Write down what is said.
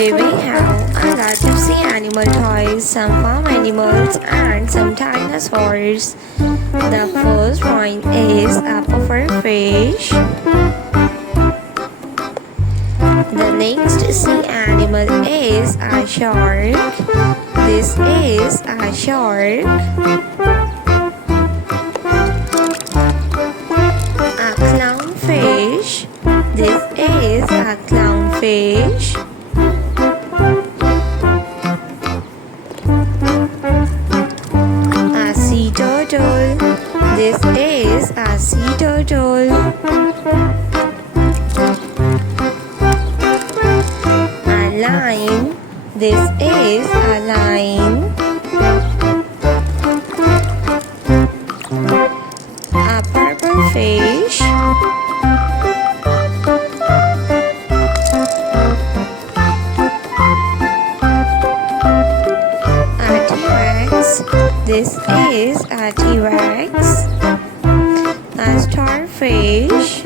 Today we have a lot of sea animal toys, some farm animals and some dinosaurs. The first one is a puffer fish. The next sea animal is a shark. This is a shark. A clownfish. This is a clownfish. A sea turtle. This is a sea turtle. A line. This is a line. A purple fish. A T-Rex. This is a T-Rex. A starfish.